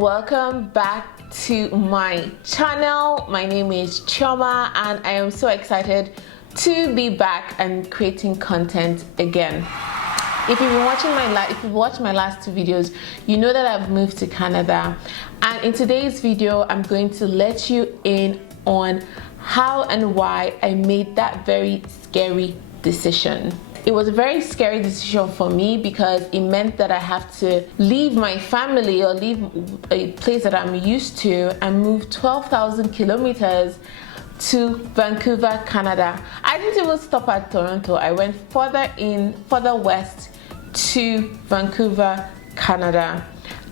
welcome back to my channel. My name is Chioma and I am so excited to be back and creating content again. If you've watched my last two videos, you know that I've moved to Canada, and in today's video I'm going to let you in on how and why I made that very scary decision. It was a very scary decision for me because it meant that I have to leave my family or leave a place that I'm used to and move 12,000 kilometers to Vancouver, Canada. I didn't even stop at Toronto. I went further west to Vancouver, Canada.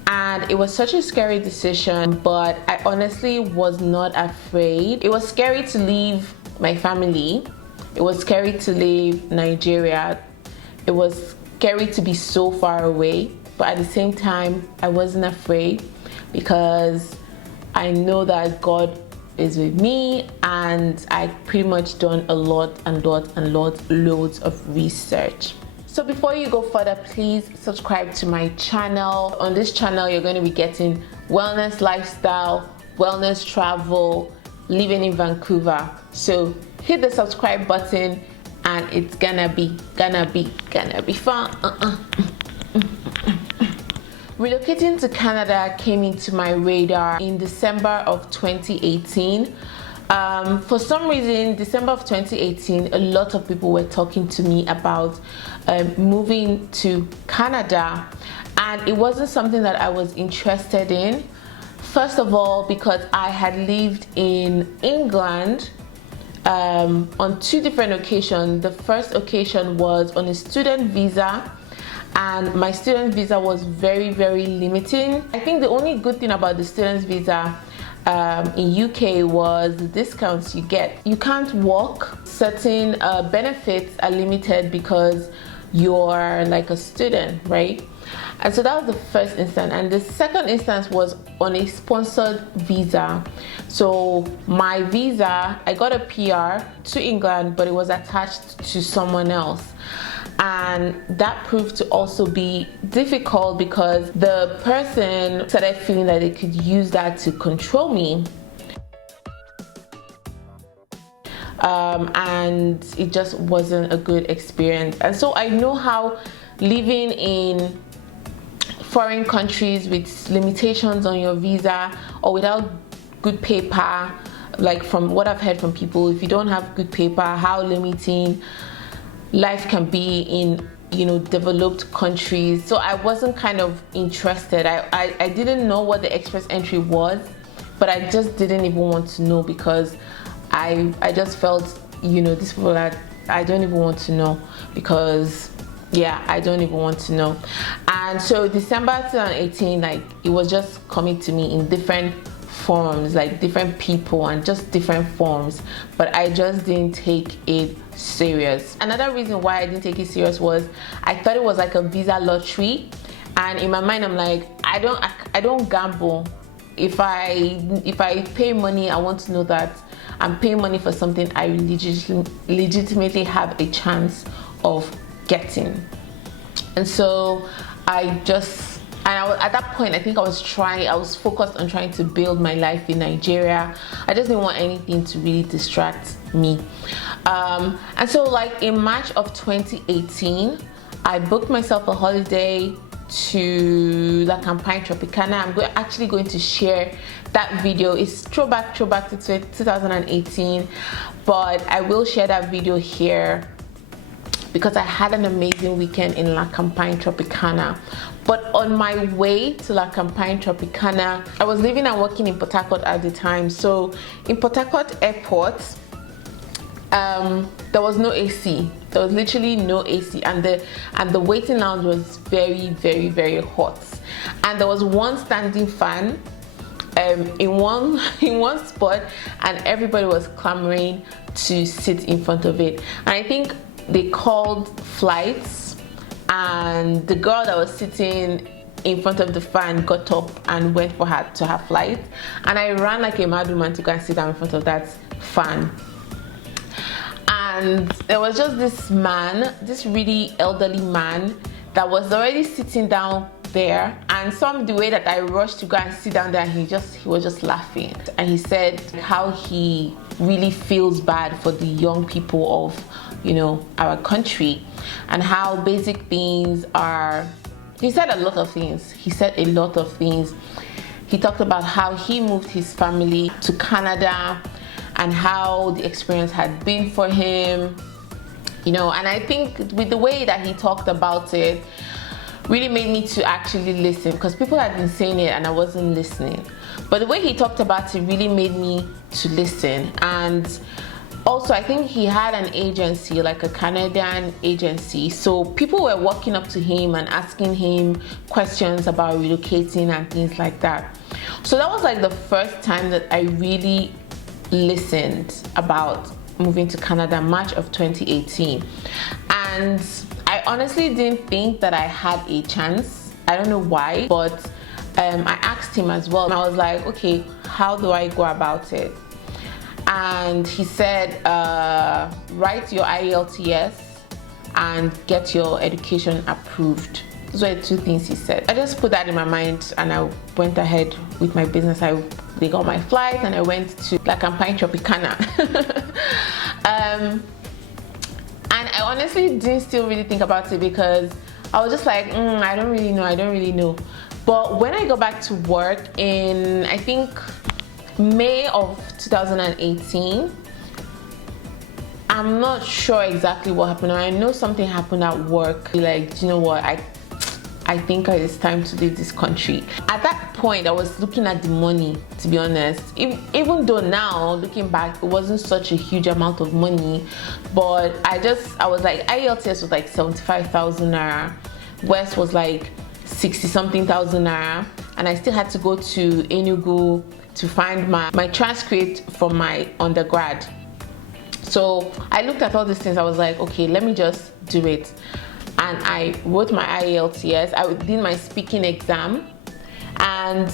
And it was such a scary decision, but I honestly was not afraid. It was scary to leave my family. It was scary to leave Nigeria. It was scary to be so far away, but at the same time, I wasn't afraid because I know that God is with me, and I pretty much done loads of research. So before you go further, please subscribe to my channel. On this channel, you're going to be getting wellness lifestyle, wellness travel, living in Vancouver. So hit the subscribe button and it's gonna be fun. Relocating to Canada came into my radar in December of 2018. For some reason, December of 2018, a lot of people were talking to me about moving to Canada, and it wasn't something that I was interested in. First of all, because I had lived in England on two different occasions. The first occasion was on a student visa, and my student visa was very limiting. I think the only good thing about the student visa in UK was the discounts you get. You can't walk. Certain benefits are limited because you're like a student, right? And so that was the first instance, and the second instance was on a sponsored visa. So my visa, I got a PR to England, but it was attached to someone else, and that proved to also be difficult because the person started feeling that they could use that to control me, and it just wasn't a good experience. And so I know how living in foreign countries with limitations on your visa or without good paper, like from what I've heard from people, if you don't have good paper, how limiting life can be in, you know, developed countries. So I wasn't kind of interested. I didn't know what the express entry was, but I just didn't even want to know because I just felt, you know, these people are, I don't even want to know because yeah, I don't even want to know. And so December 2018, like, it was just coming to me in different forms, like different people and just different forms, but I just didn't take it serious. Another reason why I didn't take it serious was I thought it was like a visa lottery, and in my mind I'm like, I don't gamble. If I pay money, I want to know that I'm paying money for something I legitimately have a chance of getting. And so at that point, I think I was focused on trying to build my life in Nigeria. I just didn't want anything to really distract me. And so like in March of 2018, I booked myself a holiday to La Campagne Tropicana. I'm actually going to share that video. It's throwback to 2018, but I will share that video here because I had an amazing weekend in La Campagne Tropicana. But on my way to La Campagne Tropicana, I was living and working in Port Harcourt at the time. So in Port Harcourt Airport, there was no AC. There was literally no AC, and the waiting lounge was very hot. And there was one standing fan in one spot, and everybody was clamoring to sit in front of it. And I think they called flights, and the girl that was sitting in front of the fan got up and went for her to her flight, and I ran like a mad woman to go and sit down in front of that fan. And there was just this man, this really elderly man, that was already sitting down there, and some the way that I rushed to go and sit down there, he was just laughing, and he said how he really feels bad for the young people of, you know, our country, and how basic things are. He said a lot of things. He talked about how he moved his family to Canada and how the experience had been for him, you know. And I think with the way that he talked about it really made me to actually listen, because people had been saying it and I wasn't listening. But the way he talked about it really made me to listen. And also, I think he had an agency, like a Canadian agency. So people were walking up to him and asking him questions about relocating and things like that. So that was like the first time that I really listened about moving to Canada, March of 2018. And I honestly didn't think that I had a chance. I don't know why, but I asked him as well. And I was like, okay, how do I go about it? And he said, write your IELTS and get your education approved. Those were the two things he said. I just put that in my mind and I went ahead with my business. They got my flight and I went to La Campagne Tropicana. And I honestly didn't still really think about it, because I was just like, I don't really know. But when I go back to work in, I think, May of 2018, I'm not sure exactly what happened. I know something happened at work. Like, you know what, I think it's time to leave this country. At that point, I was looking at the money, to be honest. Even though now, looking back, it wasn't such a huge amount of money, but I was like, IELTS was like 75,000 naira. West was like 60-something thousand naira. And I still had to go to Enugu to find my transcript from my undergrad. So I looked at all these things. I was like, okay, let me just do it. And I wrote my IELTS. I did my speaking exam. And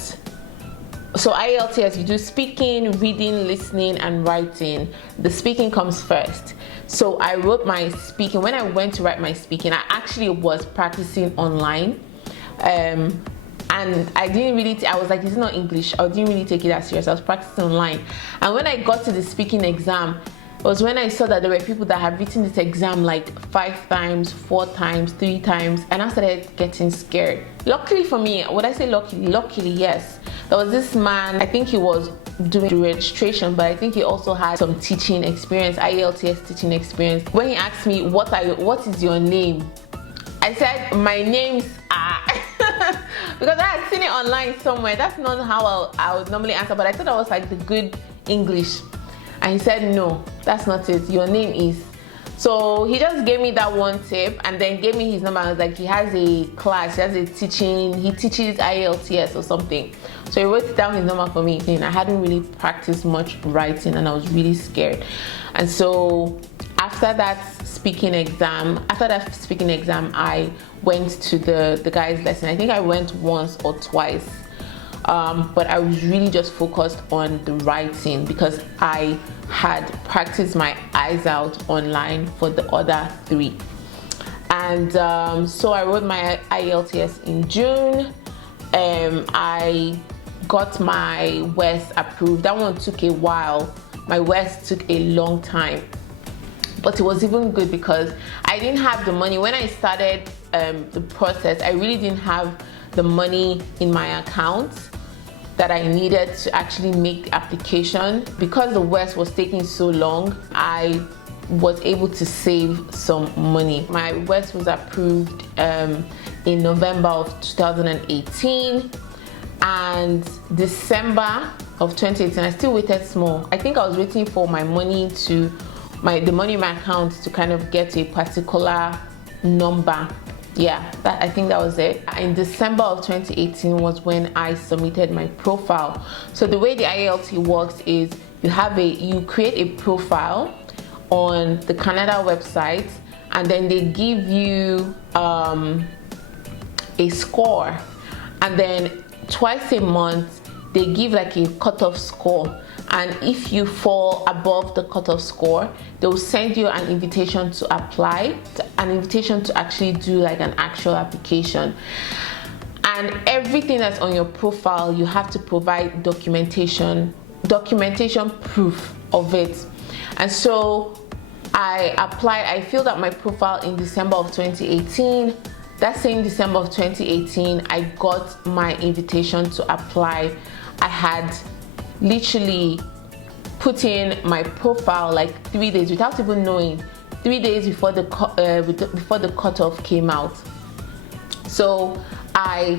so IELTS, you do speaking, reading, listening, and writing. The speaking comes first. So I wrote my speaking. When I went to write my speaking, I actually was practicing online. And I didn't really, I was like, this is not English. I didn't really take it that serious. I was practicing online. And when I got to the speaking exam, it was when I saw that there were people that had written this exam like 5 times, 4 times, 3 times, and I started getting scared. Luckily for me, would I say luckily? Luckily, yes. There was this man, I think he was doing the registration, but I think he also had some teaching experience, IELTS teaching experience. When he asked me, what is your name? I said, my name's because I had seen it online somewhere. That's not how I would normally answer, but I thought that was like the good English. And he said, no, that's not it. Your name is. So he just gave me that one tip and then gave me his number. I was like, he has a class, he teaches IELTS or something. So he wrote down his number for me. And I hadn't really practiced much writing and I was really scared. And so after that speaking exam, I went to the guy's lesson. I think I went once or twice. But I was really just focused on the writing because I had practiced my eyes out online for the other 3. And so I wrote my IELTS in June. I got my West approved. That one took a while. My West took a long time. But it was even good because I didn't have the money. When I started the process, I really didn't have the money in my account that I needed to actually make the application. Because the West was taking so long, I was able to save some money. My West was approved in November of 2018, and December of 2018, I still waited small. I think I was waiting for my money the money in my account to kind of get a particular number. Yeah, I think that was it. In December of 2018 was when I submitted my profile. So the way the IELTS works is you create a profile on the Canada website, and then they give you a score, and then twice a month they give like a cutoff score. And if you fall above the cutoff score, they will send you an invitation to apply, an invitation to actually do like an actual application. And everything that's on your profile, you have to provide documentation proof of it. And so I filled out my profile in December of 2018. That same December of 2018, I got my invitation to apply. I had literally put in my profile like 3 days without even knowing, 3 days before the cutoff came out. So I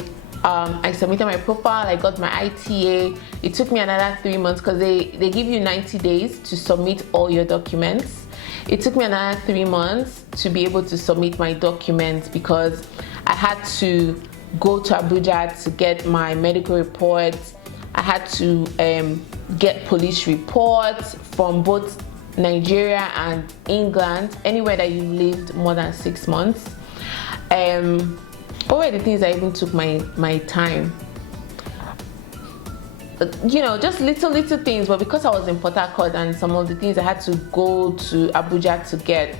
submitted my profile, I got my ITA. It took me another 3 months because they give you 90 days to submit all your documents. It took me another 3 months to be able to submit my documents because I had to go to Abuja to get my medical reports. I had to get police reports from both Nigeria and England, anywhere that you lived more than 6 months. What were the things that even took my time? You know, just little things, but because I was in Port Harcourt and some of the things I had to go to Abuja to get,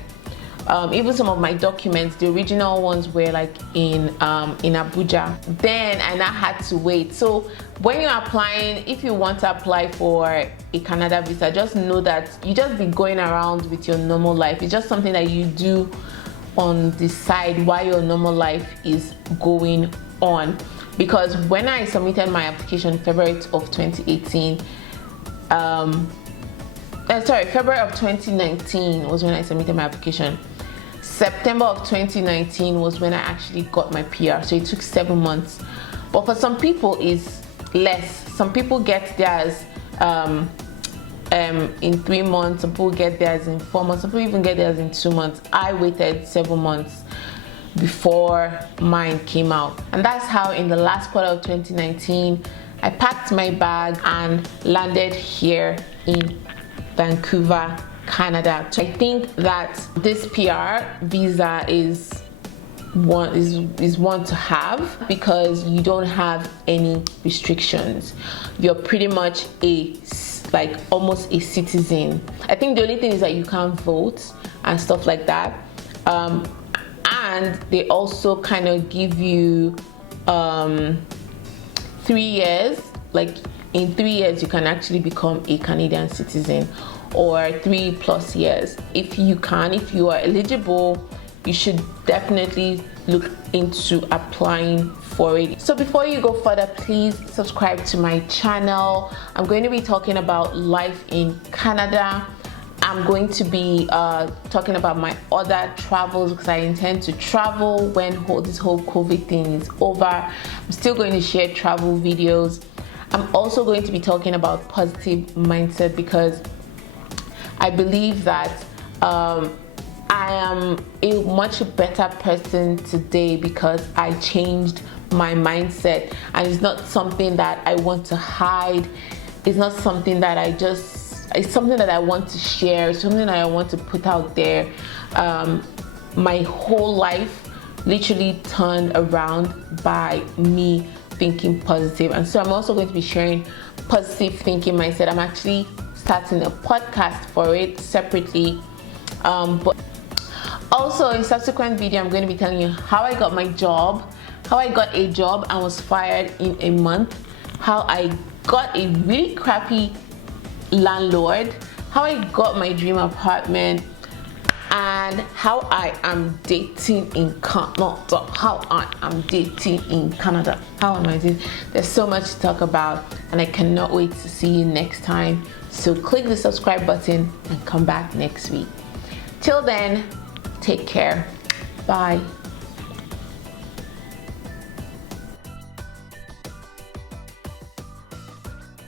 even some of my documents, the original ones were like in Abuja. Then I now had to wait. So when you're applying, if you want to apply for a Canada visa, just know that you just be going around with your normal life. It's just something that you do on the side while your normal life is going on. Because when I submitted my application in February of 2018, February of 2019 was when I submitted my application. September of 2019 was when I actually got my PR. So it took 7 months. But for some people, it's less. Some people get theirs in 3 months. Some people get theirs in 4 months. Some people even get theirs in 2 months. I waited 7 months before mine came out. And that's how in the last quarter of 2019, I packed my bag and landed here in Vancouver, Canada. So I think that this PR visa is one to have because you don't have any restrictions. You're pretty much almost a citizen. I think the only thing is that you can't vote and stuff like that. And they also kind of give you 3 years. Like in 3 years, you can actually become a Canadian citizen, or 3+ years. If you are eligible, you should definitely look into applying for it. So before you go further, please subscribe to my channel. I'm going to be talking about life in Canada. I'm going to be talking about my other travels because I intend to travel when this whole COVID thing is over. I'm still going to share travel videos. I'm also going to be talking about positive mindset because I believe that I am a much better person today because I changed my mindset, and it's not something that I want to hide. It's not something that it's something that I want to share, something that I want to put out there. My whole life literally turned around by me thinking positive, and so I'm also going to be sharing positive thinking mindset. I'm actually starting a podcast for it separately, but also in subsequent video I'm going to be telling you how I got my job, how I got a job and was fired in a month, how I got a really crappy landlord, how I got my dream apartment, and how I am dating in Canada. How am I dating? There's so much to talk about, and I cannot wait to see you next time. So click the subscribe button and come back next week. Till then, take care. Bye.